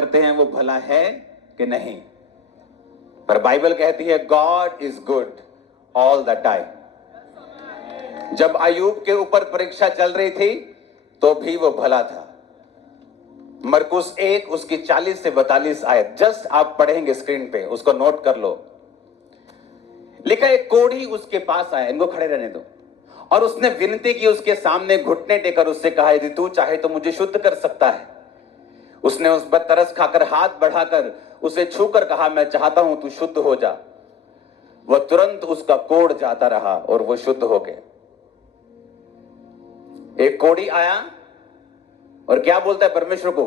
करते हैं वो भला है कि नहीं। पर बाइबल कहती है God is good all the time. जब अय्यूब के ऊपर परीक्षा चल रही थी तो भी वो भला था। मरकुस 1 उसकी 40 से 42 आयत जस्ट आप पढ़ेंगे स्क्रीन पे, उसको नोट कर लो। लिखा एक कोढ़ी उसके पास आया, इनको खड़े रहने दो, और उसने विनती की उसके सामने घुटने टेकर उससे कहा यदि तू चाहे तो मुझे शुद्ध कर सकता है। उसने उस पर तरस खाकर हाथ बढ़ाकर उसे छूकर कहा मैं चाहता हूं तू शुद्ध हो जा। वह तुरंत उसका कोढ़ जाता रहा और वो शुद्ध हो गया। एक कोढ़ी आया और क्या बोलता है परमेश्वर को,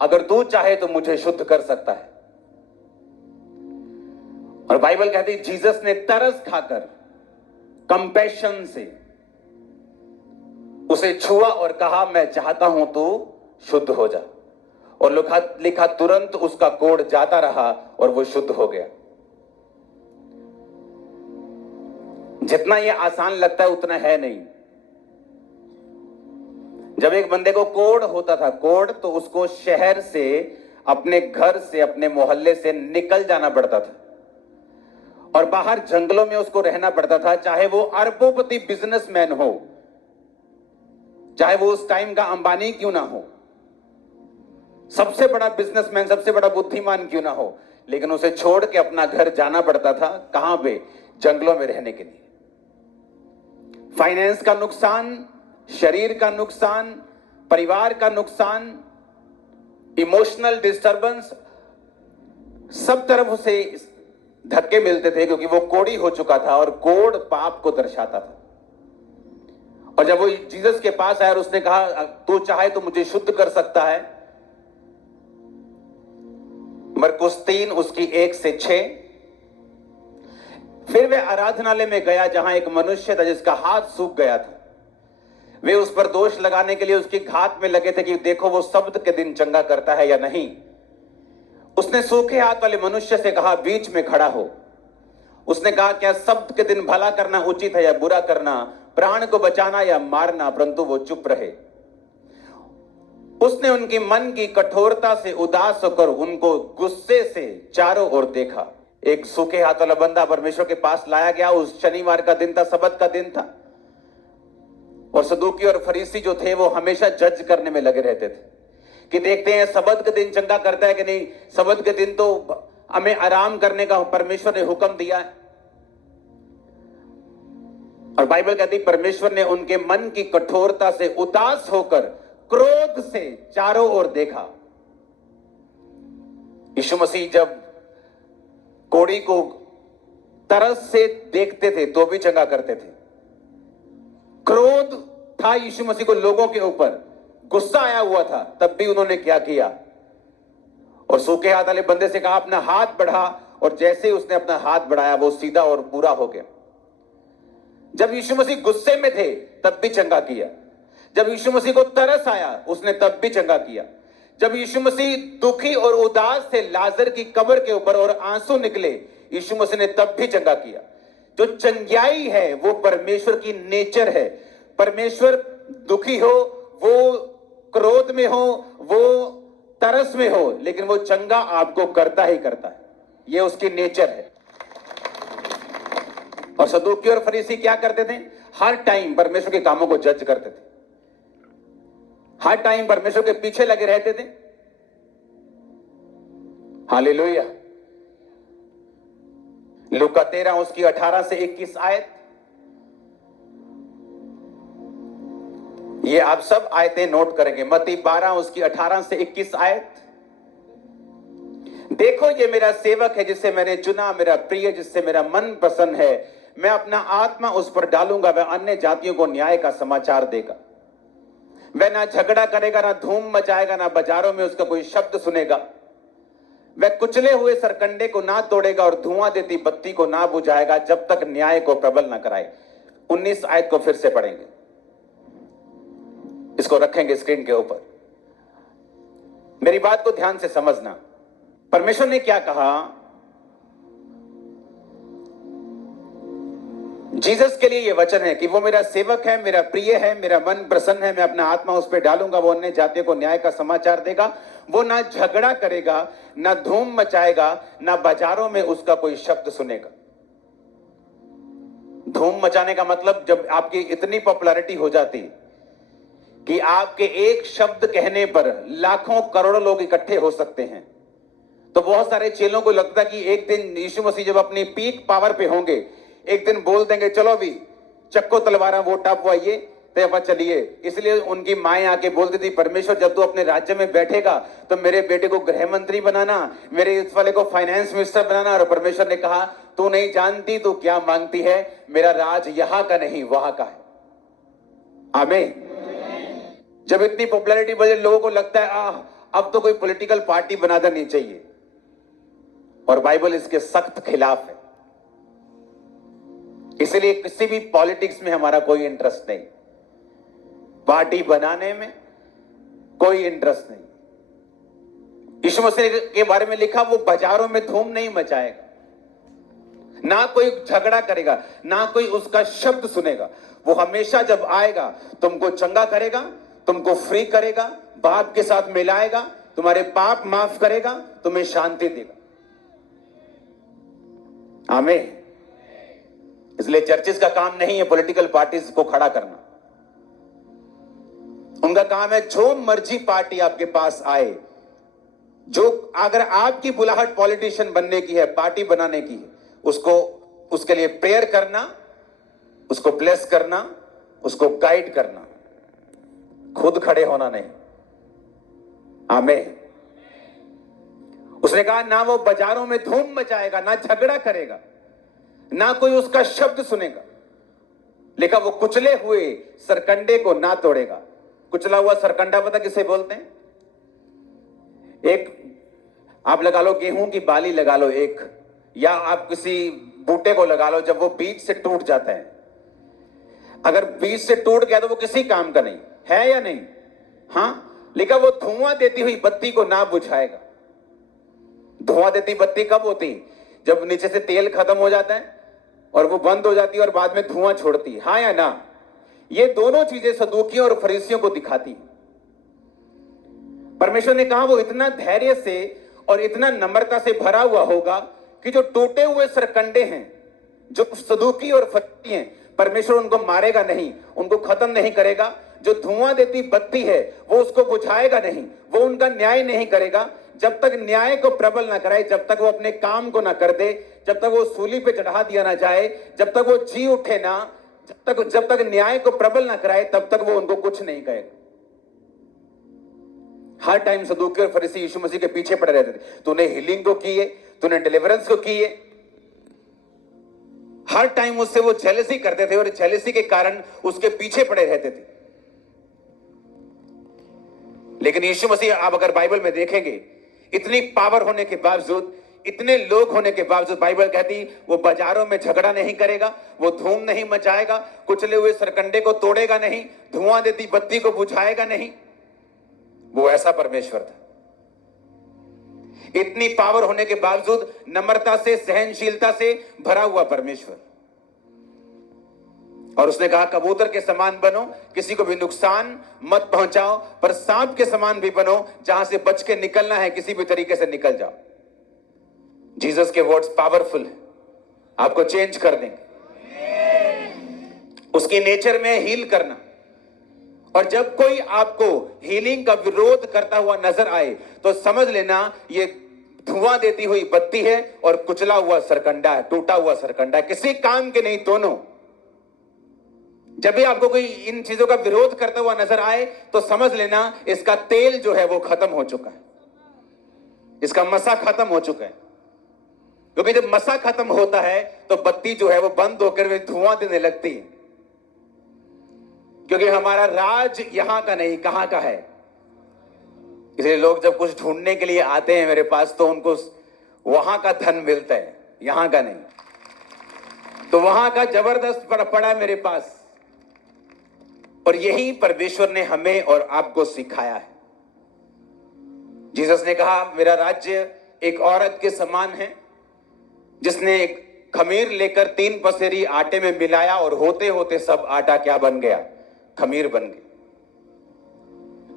अगर तू चाहे तो मुझे शुद्ध कर सकता है। और बाइबल कहती है जीसस ने तरस खाकर कंपैशन से उसे छुआ और कहा मैं चाहता हूं तू शुद्ध हो जा। और लिखा तुरंत उसका कोढ़ जाता रहा और वो शुद्ध हो गया। जितना ये आसान लगता है उतना है नहीं। जब एक बंदे को कोढ़ होता था, कोढ़, तो उसको शहर से, अपने घर से, अपने मोहल्ले से निकल जाना पड़ता था और बाहर जंगलों में उसको रहना पड़ता था। चाहे वो अरबोपति बिजनेसमैन हो, चाहे वो उस टाइम का अंबानी क्यों ना हो, सबसे बड़ा बिजनेसमैन, सबसे बड़ा बुद्धिमान क्यों ना हो, लेकिन उसे छोड़ के अपना घर जाना पड़ता था। कहां पे? जंगलों में रहने के लिए। फाइनेंस का नुकसान, शरीर का नुकसान, परिवार का नुकसान, इमोशनल डिस्टर्बेंस, सब तरफ उसे धक्के मिलते थे क्योंकि वो कोढ़ी हो चुका था और कोढ़ पाप को दर्शाता था। और जब वो जीसस के पास आया और उसने कहा तू चाहे तो मुझे शुद्ध कर सकता है, मरकुस 3 उसकी 1 से 6। फिर वे आराधनालय में गया जहां एक मनुष्य था जिसका हाथ सूख गया था। वे उस पर दोष लगाने के लिए उसकी घात में लगे थे कि देखो वो सब्त के दिन चंगा करता है या नहीं। उसने सूखे हाथ वाले मनुष्य से कहा बीच में खड़ा हो। उसने कहा क्या सब्त के दिन भला करना उचित है या बुरा करना, प्राण को बचाना या मारना? परंतु वो चुप रहे। उसने उनकी मन की कठोरता से उदास होकर उनको गुस्से से चारों ओर देखा। एक सूखे हाथ वाला बंदा परमेश्वर के पास लाया गया। उस शनिवार का दिन था, सब्त का दिन था, और सदूकी और फरीसी जो थे वो हमेशा जज करने में लगे रहते थे कि देखते हैं सब्त के दिन चंगा करता है कि नहीं, सब्त के दिन तो हमें आराम करने का परमेश्वर ने हुक्म दिया है। और बाइबल कहती परमेश्वर ने उनके मन की कठोरता से उदास होकर क्रोध से चारों ओर देखा। यीशु मसीह जब कोढ़ी को तरस से देखते थे तो भी चंगा करते थे। क्रोध था यीशु मसीह को लोगों के ऊपर, गुस्सा आया हुआ था, तब भी उन्होंने क्या किया? और सूखे हाथ वाले बंदे से कहा अपना हाथ बढ़ा, और जैसे उसने अपना हाथ बढ़ाया वो सीधा और पूरा हो गया। जब यीशु मसीह गुस्से में थे तब भी चंगा किया। जब यीशु मसीह को तरस आया उसने तब भी चंगा किया। जब यीशु मसीह दुखी और उदास थे लाजर की कब्र के ऊपर और आंसू निकले, यीशु मसीह ने तब भी चंगा किया। जो चंगाई है वो परमेश्वर की नेचर है। परमेश्वर दुखी हो, वो क्रोध में हो, वो तरस में हो, लेकिन वो चंगा आपको करता ही करता है। ये उसकी नेचर है। और सदूकी और फरीसी क्या करते थे? हर टाइम परमेश्वर के कामों को जज करते थे, हर टाइम परमेश्वर के पीछे लगे रहते थे। हालेलुया। लूका 13 उसकी 18 से 21 आयत। ये आप सब आयतें नोट करेंगे। मत्ती 12 उसकी 18 से 21 आयत। देखो ये मेरा सेवक है जिसे मैंने चुना, मेरा प्रिय जिससे मेरा मन प्रसन्न है। मैं अपना आत्मा उस पर डालूंगा, वह अन्य जातियों को न्याय का समाचार देगा। वह ना झगड़ा करेगा, ना धूम मचाएगा, ना बाजारों में उसका कोई शब्द सुनेगा। वह कुचले हुए सरकंडे को ना तोड़ेगा और धुआं देती बत्ती को ना बुझाएगा जब तक न्याय को प्रबल ना कराए। 19 आयत को फिर से पढ़ेंगे, इसको रखेंगे स्क्रीन के ऊपर। मेरी बात को ध्यान से समझना। परमेश्वर ने क्या कहा? जीसस के लिए यह वचन है कि वो मेरा सेवक है, मेरा प्रिय है, मेरा मन प्रसन्न है। मैं अपना आत्मा उस पर डालूंगा, वो अन्य जातियों को न्याय का समाचार देगा। वो ना झगड़ा करेगा, ना धूम मचाएगा, ना बाजारों में उसका कोई शब्द सुनेगा। धूम मचाने का मतलब जब आपकी इतनी पॉपुलैरिटी हो जाती कि आपके एक शब्द कहने पर लाखों करोड़ों लोग इकट्ठे हो सकते हैं, तो बहुत सारे चेलों को लगता कि एक दिन यीशु मसीह जब अपनी पीक पावर पे होंगे, एक दिन बोल देंगे चलो भी चक्को तलवारा वो टपवाइए तो अपन चलिए। इसलिए उनकी माएं आके बोलती थी, परमेश्वर जब तू अपने राज्य में बैठेगा तो मेरे बेटे को गृह मंत्री बनाना, मेरे इस वाले को फाइनेंस मिनिस्टर बनाना। और परमेश्वर ने कहा तू नहीं जानती तू क्या मांगती है, मेरा राज यहां का नहीं वहां का है। आमीन। जब इतनी पॉपुलैरिटी बढ़े, लोगों को लगता है अब तो कोई पॉलिटिकल पार्टी बना देनी चाहिए, और बाइबल इसके सख्त खिलाफ है। इसलिए किसी भी पॉलिटिक्स में हमारा कोई इंटरेस्ट नहीं, पार्टी बनाने में कोई इंटरेस्ट नहीं। यीशु मसीह के बारे में लिखा वो बाजारों में धूम नहीं मचाएगा, ना कोई झगड़ा करेगा, ना कोई उसका शब्द सुनेगा। वो हमेशा जब आएगा तुमको चंगा करेगा, तुमको फ्री करेगा, बाप के साथ मिलाएगा, तुम्हारे पाप माफ करेगा, तुम्हें शांति देगा। आमीन। इसलिए चर्चिस का काम नहीं है पॉलिटिकल पार्टीज को खड़ा करना। उनका काम है जो मर्जी पार्टी आपके पास आए, जो अगर आपकी बुलाहट पॉलिटिशियन बनने की है, पार्टी बनाने की है, उसको उसके लिए प्रेयर करना, उसको ब्लेस करना, उसको गाइड करना, खुद खड़े होना नहीं। आमीन। उसने कहा ना वो बाजारों में धूम मचाएगा, ना झगड़ा करेगा, ना कोई उसका शब्द सुनेगा। लिखा वो कुचले हुए सरकंडे को ना तोड़ेगा। कुचला हुआ सरकंडा पता किसे बोलते हैं? एक आप लगा लो गेहूं की बाली लगा लो एक, या आप किसी बूटे को लगा लो, जब वो बीज से टूट जाता है, अगर बीज से टूट गया तो वो किसी काम का नहीं है या नहीं? हाँ, लिखा वो धुआं देती हुई बत्ती को ना बुझाएगा। धुआं देती बत्ती कब होती? जब नीचे से तेल खत्म हो जाता है और वो बंद हो जाती है और बाद में धुआं छोड़ती है, हाँ या ना? ये दोनों चीजें सदूकियों और फरीसियों को दिखाती है। परमेश्वर ने कहा वो इतना धैर्य से और इतना नम्रता से भरा हुआ होगा कि जो टूटे हुए सरकंडे हैं, जो सदूकी और फरीसी हैं, परमेश्वर उनको मारेगा नहीं, उनको खत्म नहीं करेगा। जो धुआं देती बत्ती है वो उसको बुझाएगा नहीं, वो उनका न्याय नहीं करेगा। जब तक न्याय को प्रबल ना कराए, जब तक वो अपने काम को ना कर दे, जब तक वो सूली पे चढ़ा दिया ना जाए, जब तक वो जी उठे ना, जब तक न्याय को प्रबल ना कराए, तब तक वो उनको कुछ नहीं कहेगा। हर टाइम सदूकी और फरीसी यीशु मसीह के पीछे पड़े रहते थे। तूने हीलिंग को की है, तूने डिलीवरेंस को की है। हर टाइम उससे वो जेलसी करते थे और जेलसी के कारण उसके पीछे पड़े रहते थे। लेकिन यीशु मसीह, आप अगर बाइबल में देखेंगे, इतनी पावर होने के बावजूद, इतने लोग होने के बावजूद, बाइबल कहती वो बाजारों में झगड़ा नहीं करेगा, वो धूम नहीं मचाएगा, कुचले हुए सरकंडे को तोड़ेगा नहीं, धुआं देती बत्ती को बुझाएगा नहीं। वो ऐसा परमेश्वर था। इतनी पावर होने के बावजूद नम्रता से, सहनशीलता से भरा हुआ परमेश्वर। और उसने कहा कबूतर के समान बनो, किसी को भी नुकसान मत पहुंचाओ, पर सांप के समान भी बनो, जहां से बच के निकलना है किसी भी तरीके से निकल जाओ। जीसस के वर्ड्स पावरफुल है, आपको चेंज कर देंगे। उसकी नेचर में हील करना। और जब कोई आपको हीलिंग का विरोध करता हुआ नजर आए तो समझ लेना ये धुआं देती हुई बत्ती है और कुचला हुआ सरकंडा है, टूटा हुआ सरकंडा है, किसी काम के नहीं दोनों। जब भी आपको कोई इन चीजों का विरोध करता हुआ नजर आए तो समझ लेना इसका तेल जो है वो खत्म हो चुका है, इसका मसा खत्म हो चुका है। क्योंकि जब मसा खत्म होता है तो बत्ती जो है वो बंद होकर धुआं देने लगती है। क्योंकि हमारा राज यहां का नहीं, कहां का है। इसलिए लोग जब कुछ ढूंढने के लिए आते हैं मेरे पास तो उनको वहां का धन मिलता है, यहां का नहीं। तो वहां का जबरदस्त पड़ा मेरे पास। और यही परमेश्वर ने हमें और आपको सिखाया है। जीसस ने कहा मेरा राज्य एक औरत के समान है जिसने एक खमीर लेकर 3 पसेरी आटे में मिलाया और होते होते सब आटा क्या बन गया? खमीर बन गई।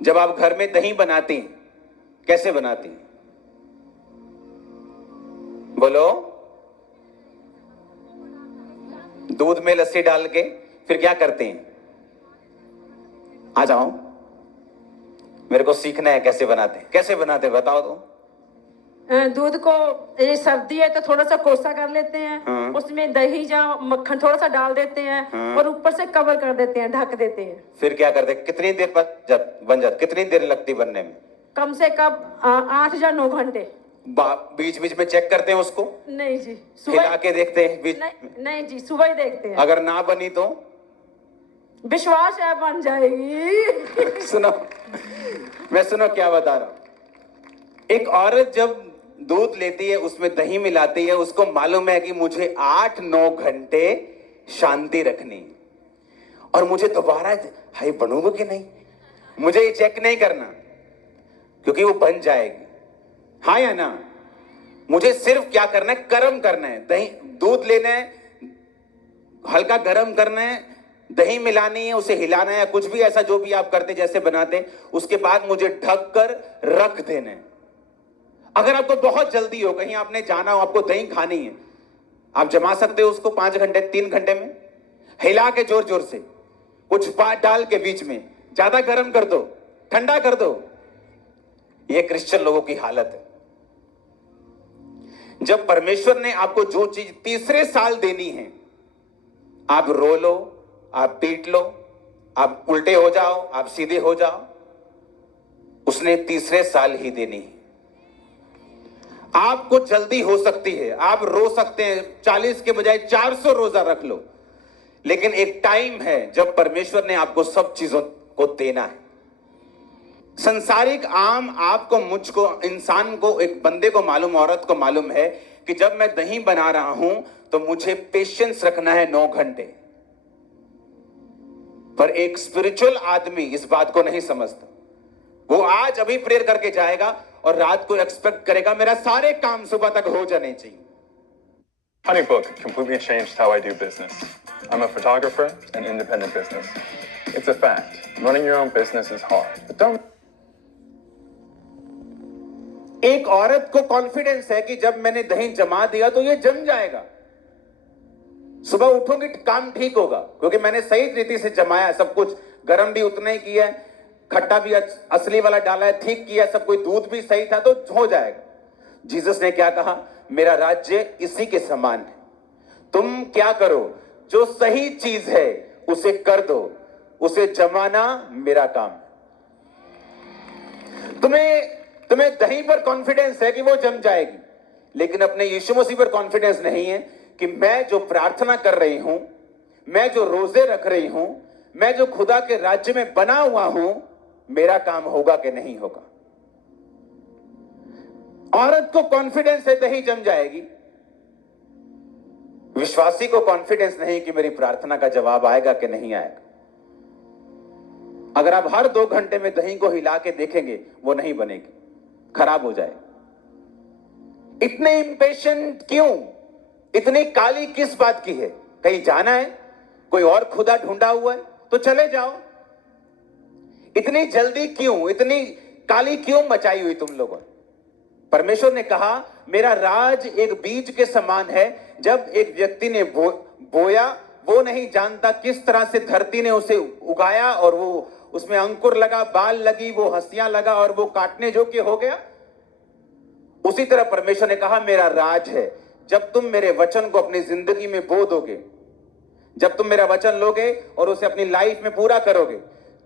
जब आप घर में दही बनाते हैं, कैसे बनाती हैं? बोलो। दूध में लस्सी डाल के फिर क्या करते हैं? आ जाओ, मेरे को सीखना है कैसे बनाते हैं। कैसे बनाते हैं बताओ तो। दूध को, ये सर्दी है तो थोड़ा सा कोसा कर लेते हैं, उसमें दही या मक्खन थोड़ा सा डाल देते हैं और ऊपर से कवर कर देते हैं, ढक देते हैं। फिर क्या करते हैं? कितनी देर बाद जब बन जाता, कितनी देर लगती बनने में? कम से कम 8 या 9 घंटे। बीच बीच में चेक करते हैं उसको? नहीं जी, हिला के देखते हैं बीच? नहीं जी, सुबह ही देखते हैं। अगर ना बनी तो? विश्वास है बन जाएगी। सुनो, मैं सुनो क्या बता रहा हूं। एक औरत जब दूध लेती है, उसमें दही मिलाती है, उसको मालूम है कि मुझे 8-9 घंटे शांति रखनी है और मुझे दोबारा हाई बनूंगा कि नहीं, मुझे ये चेक नहीं करना क्योंकि वो बन जाएगी। हाँ या ना? मुझे सिर्फ क्या करना है? गर्म करना है। दही, दूध लेना है, हल्का गर्म करना है, दही मिलानी है, उसे हिलाना है या कुछ भी ऐसा जो भी आप करते जैसे बनाते, उसके बाद मुझे ढक कर रख देना है। अगर आपको बहुत जल्दी हो, कहीं आपने जाना हो, आपको दही खानी है, आप जमा सकते हो उसको 5 घंटे 3 घंटे में, हिला के जोर जोर से, कुछ बात डाल के बीच में, ज्यादा गर्म कर दो, ठंडा कर दो। यह क्रिश्चियन लोगों की हालत है। जब परमेश्वर ने आपको जो चीज तीसरे साल देनी है, आप रो लो, आप पीट लो, आप उल्टे हो जाओ, आप सीधे हो जाओ, उसने तीसरे साल ही देनी है। आपको जल्दी हो सकती है, आप रो सकते हैं, 40 के बजाय 400 रोजा रख लो, लेकिन एक टाइम है जब परमेश्वर ने आपको सब चीजों को देना है। संसारिक आम आपको, मुझको, इंसान को, एक बंदे को मालूम, औरत को मालूम है कि जब मैं दही बना रहा हूं तो मुझे पेशेंस रखना है 9 घंटे। पर एक स्पिरिचुअल आदमी इस बात को नहीं समझता। वो आज अभी प्रेयर करके जाएगा और रात को एक्सपेक्ट करेगा मेरा सारे काम सुबह तक हो जाने चाहिए। HoneyBook completely changed how I do business. I'm a photographer and independent business. It's a fact. Running your own business is hard. But don't. एक औरत को कॉन्फिडेंस है कि जब मैंने दही जमा दिया तो ये जम जाएगा, सुबह उठूंगी काम ठीक होगा, क्योंकि मैंने सही रीति से जमाया, सब कुछ गर्म भी उतना ही किया है, खट्टा भी असली वाला डाला है, ठीक किया, सब कोई दूध भी सही था, तो हो जाएगा। जीसस ने क्या कहा? मेरा राज्य इसी के समान है। तुम क्या करो? जो सही चीज है उसे कर दो, उसे जमाना मेरा काम है। तुम्हें दही पर कॉन्फिडेंस है कि वो जम जाएगी, लेकिन अपने यीशु मसीह पर कॉन्फिडेंस नहीं है कि मैं जो प्रार्थना कर रही हूं, मैं जो रोजे रख रही हूं, मैं जो खुदा के राज्य में बना हुआ हूं, मेरा काम होगा कि नहीं होगा। औरत को कॉन्फिडेंस है दही जम जाएगी, विश्वासी को कॉन्फिडेंस नहीं कि मेरी प्रार्थना का जवाब आएगा कि नहीं आएगा। अगर आप हर 2 घंटे में दही को हिला के देखेंगे, वो नहीं बनेगी, खराब हो जाएगी। इतने इंपेशेंट क्यों? इतनी काली किस बात की है? कहीं जाना है, कोई और खुदा ढूंढा हुआ है तो चले जाओ। इतनी जल्दी क्यों, इतनी काली क्यों मचाई हुई तुम लोगों ने? परमेश्वर ने कहा मेरा राज एक बीज के समान है। जब एक व्यक्ति ने बोया, वो नहीं जानता किस तरह से धरती ने उसे उगाया और वो उसमें अंकुर लगा, बाल लगी, वो हंसियां लगा और वो काटने योग्य हो गया। उसी तरह परमेश्वर ने कहा मेरा राज है। जब तुम मेरे वचन को अपनी जिंदगी में बो दोगे, जब तुम मेरा वचन लोगे और उसे अपनी लाइफ में पूरा करोगे,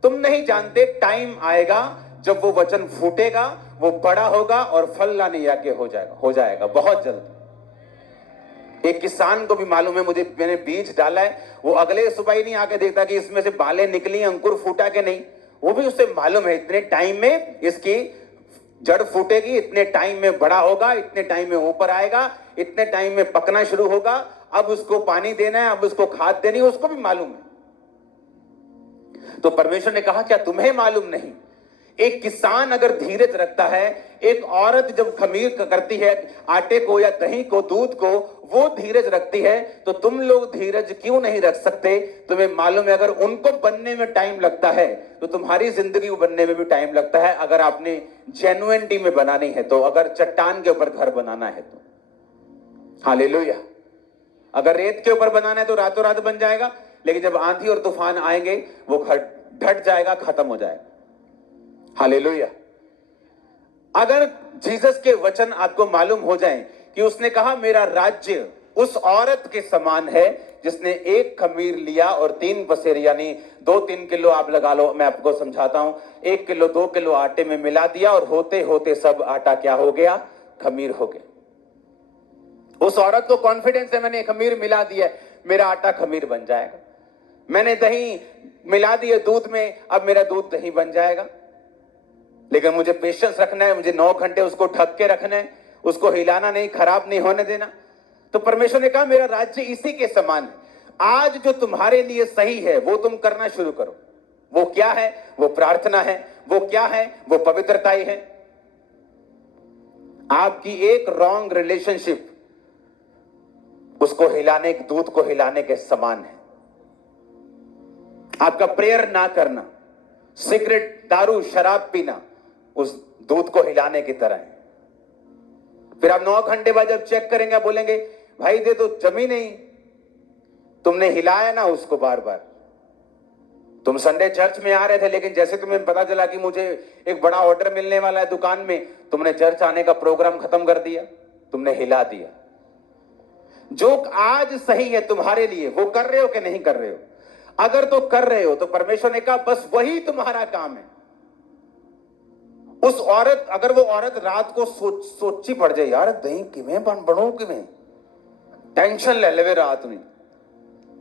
तुम नहीं जानते टाइम आएगा जब वो वचन फूटेगा, वो बड़ा होगा और फल लाने योग्य हो जाएगा बहुत जल्द। एक किसान को भी मालूम है, मैंने बीज डाला है, वो अगले सुबह ही नहीं आके देखता कि इसमें से बालें निकली, अंकुर फूटा के नहीं। वो भी उससे मालूम है इतने टाइम में इसकी जड़ फूटेगी, इतने टाइम में बड़ा होगा, इतने टाइम में ऊपर आएगा, इतने टाइम में पकना शुरू होगा, अब उसको पानी देना है, अब उसको खाद देनी है, उसको भी मालूम है। तो परमेश्वर ने कहा क्या तुम्हें मालूम नहीं? एक किसान अगर धीरज रखता है, एक औरत जब खमीर करती है आटे को या दही को, दूध को, वो धीरज रखती है, तो तुम लोग धीरज क्यों नहीं रख सकते? तुम्हें मालूम है अगर उनको बनने में टाइम लगता है तो तुम्हारी जिंदगी बनने में भी टाइम लगता है, अगर आपने जेन्युइनिटी में बनानी है तो, अगर चट्टान के ऊपर घर बनाना है तो। हालेलुया। अगर रेत के ऊपर बनाना है तो रातों रात बन जाएगा, लेकिन जब आंधी और तूफान आएंगे वो घर ढट जाएगा, खत्म हो जाएगा। हालेलुया। अगर जीसस के वचन आपको मालूम हो जाए कि उसने कहा मेरा राज्य उस औरत के समान है जिसने एक खमीर लिया और 3 पसेर यानी 2-3 किलो आप लगा लो, मैं आपको समझाता हूं, 1 किलो 2 किलो आटे में मिला दिया और होते होते सब आटा क्या हो गया? खमीर हो गया। उस औरत को कॉन्फिडेंस है मैंने खमीर मिला दिया, मेरा आटा खमीर बन जाएगा। मैंने दही मिला दिया दूध में, अब मेरा दूध दही बन जाएगा। लेकिन मुझे पेशेंस रखना है, मुझे 9 घंटे उसको ढक के रखना है, उसको हिलाना नहीं, खराब नहीं होने देना। तो परमेश्वर ने कहा मेरा राज्य इसी के समान है। आज जो तुम्हारे लिए सही है वो तुम करना शुरू करो। वो क्या है? वो प्रार्थना है। वो क्या है? वो पवित्रता ही है। आपकी एक रॉन्ग रिलेशनशिप उसको हिलाने, दूध को हिलाने के समान है। आपका प्रेयर ना करना, सिगरेट, दारू, शराब पीना उस दूध को हिलाने की तरह है। फिर आप 9 घंटे बाद जब चेक करेंगे बोलेंगे भाई दे तो जमी नहीं, तुमने हिलाया ना उसको बार बार। तुम संडे चर्च में आ रहे थे, लेकिन जैसे तुम्हें पता चला कि मुझे एक बड़ा ऑर्डर मिलने वाला है दुकान में, तुमने चर्च आने का प्रोग्राम खत्म कर दिया, तुमने हिला दिया। जो आज सही है तुम्हारे लिए वो कर रहे हो कि नहीं कर रहे हो? अगर तो कर रहे हो तो परमेश्वर ने कहा बस वही तुम्हारा काम है। उस औरत, अगर वो औरत रात को सोची पड़ जाए यार दही किवें बनू, किवें टेंशन ले ले रात में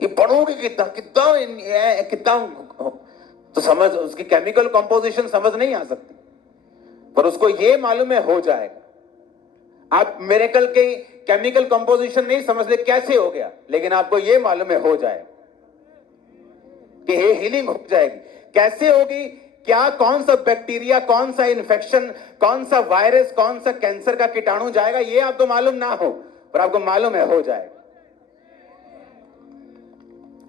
कि बनोगी कितना कितना कितना, तो समझ उसकी केमिकल कंपोजिशन समझ नहीं आ सकती, पर उसको ये मालूम है हो जाएगा। आप मिरेकल के केमिकल कंपोजिशन नहीं समझ ले कैसे हो गया, लेकिन आपको ये मालूम है हो जाएगा कि ये हीलिंग हो जाएगी। कैसे होगी? क्या, कौन सा बैक्टीरिया, कौन सा इन्फेक्शन, कौन सा वायरस, कौन सा कैंसर का कीटाणु जाएगा, ये आपको मालूम ना हो, पर आपको मालूम है हो जाएगा।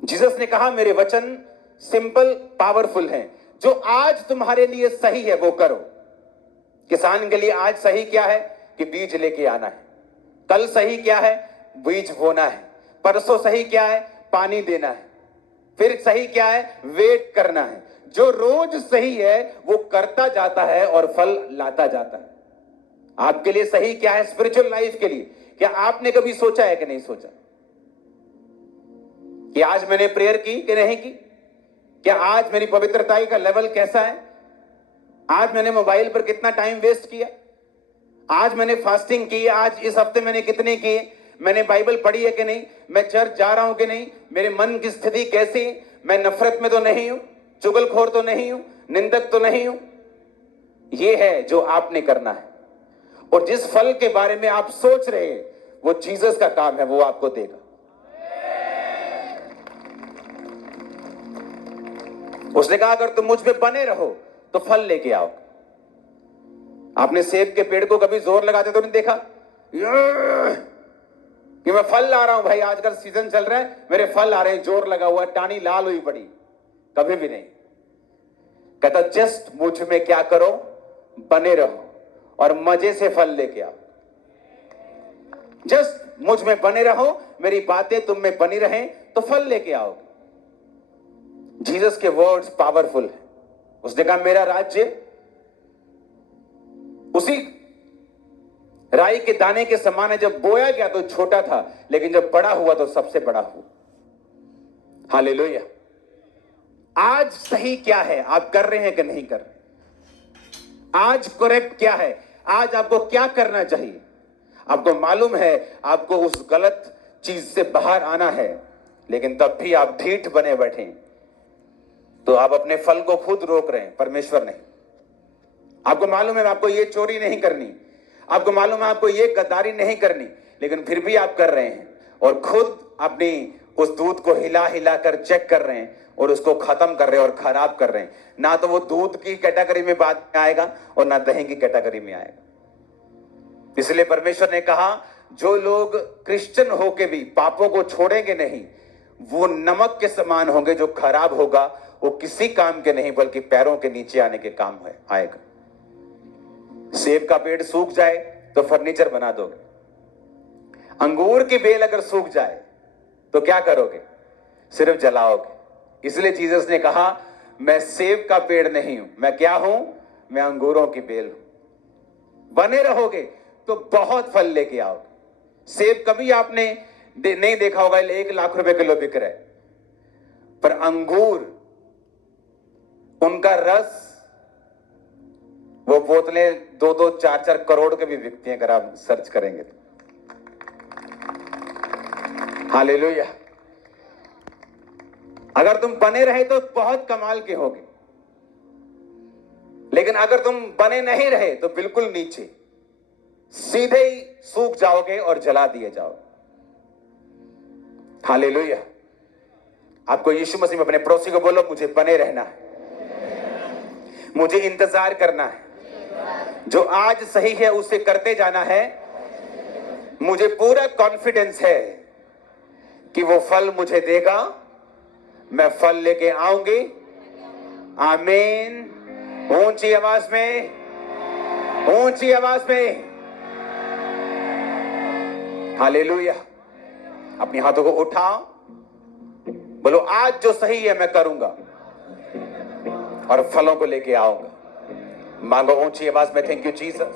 जीसस ने कहा मेरे वचन सिंपल पावरफुल हैं, जो आज तुम्हारे लिए सही है वो करो। किसान के लिए आज सही क्या है कि बीज लेके आना है। कल सही क्या है? बीज बोना है। परसों सही क्या है? पानी देना है। फिर सही क्या है? वेट करना है। जो रोज सही है वो करता जाता है और फल लाता जाता है। आपके लिए सही क्या है स्पिरिचुअल लाइफ के लिए? क्या आपने कभी सोचा है कि नहीं सोचा कि आज मैंने प्रेयर की कि नहीं की? क्या आज मेरी पवित्रताई का लेवल कैसा है? आज मैंने मोबाइल पर कितना टाइम वेस्ट किया? आज मैंने फास्टिंग की? आज इस हफ्ते मैंने कितने किए? मैंने बाइबल पढ़ी है कि नहीं? मैं चर्च जा रहा हूं कि नहीं? मेरे मन की स्थिति कैसी? मैं नफरत में तो नहीं हूं, चुगलखोर तो नहीं हूं, निंदक तो नहीं हूं। यह है जो आपने करना है। और जिस फल के बारे में आप सोच रहे हैं वो जीसस का काम है, वो आपको देगा। उसने कहा अगर तुम मुझ में बने रहो तो फल लेके आओ। आपने सेब के पेड़ को कभी जोर लगाते तो नहीं देखा कि मैं फल ला रहा हूं भाई, आजकल सीजन चल रहा है, मेरे फल आ रहे हैं, जोर लगा हुआ, टानी लाल हुई पड़ी? कभी भी नहीं। कहता जस्ट मुझ में क्या करो? बने रहो और मजे से फल लेके आओ। जस्ट मुझ में बने रहो, मेरी बातें तुम में बनी रहें तो फल लेके आओगे। जीसस के वर्ड्स पावरफुल है। उसने कहा मेरा राज्य उसी राई के दाने के समान है, जब बोया गया तो छोटा था, लेकिन जब बड़ा हुआ तो सबसे बड़ा हुआ। हालेलुया। आज सही क्या है? आप कर रहे हैं कि नहीं कर रहे? आज करेक्ट क्या है? आज आपको क्या करना चाहिए? आपको मालूम है आपको उस गलत चीज से बाहर आना है, लेकिन तब भी आप ढीठ बने बैठे, तो आप अपने फल को खुद रोक रहे हैं, परमेश्वर नहीं। आपको मालूम है आपको ये चोरी नहीं करनी, आपको मालूम है आपको ये गद्दारी नहीं करनी, लेकिन फिर भी आप कर रहे हैं और खुद अपनी उस दूध को हिला हिला कर चेक कर रहे हैं और उसको खत्म कर रहे हैं और खराब कर रहे हैं। ना तो वो दूध की कैटेगरी में बाद में आएगा और ना दही की कैटेगरी में आएगा। इसलिए परमेश्वर ने कहा जो लोग क्रिश्चियन होके भी पापों को छोड़ेंगे नहीं, वो नमक के समान होंगे, जो खराब होगा वो किसी काम के नहीं बल्कि पैरों के नीचे आने के काम आएगा। सेब का पेड़ सूख जाए तो फर्नीचर बना दोगे, अंगूर की बेल अगर सूख जाए तो क्या करोगे? सिर्फ जलाओगे। इसलिए जीसस ने कहा मैं सेब का पेड़ नहीं हूं, मैं क्या हूं? मैं अंगूरों की बेल हूं। बने रहोगे तो बहुत फल लेके आओगे। सेब कभी आपने नहीं देखा होगा 1 लाख रुपए किलो बिक रहा है, पर अंगूर, उनका रस, वो बोतलें 2-2, 4-4 करोड़ के भी बिकती हैं अगर आप सर्च करेंगे तो। हालेलुया। अगर तुम बने रहे तो बहुत कमाल के होगे, लेकिन अगर तुम बने नहीं रहे तो बिल्कुल नीचे, सीधे ही सूख जाओगे और जला दिए जाओगे। हालेलुया। आपको यीशु मसीह में अपने पड़ोसी को बोलो मुझे बने रहना है, मुझे इंतजार करना है, जो आज सही है उसे करते जाना है। मुझे पूरा कॉन्फिडेंस है कि वो फल मुझे देगा, मैं फल लेके आऊंगी। आमीन। ऊंची आवाज में, ऊंची आवाज में हालेलुया। अपने हाथों को उठाओ, बोलो आज जो सही है मैं करूंगा और फलों को लेके आऊंगा। मांगो ऊंची आवाज में, थैंक यू जीसस।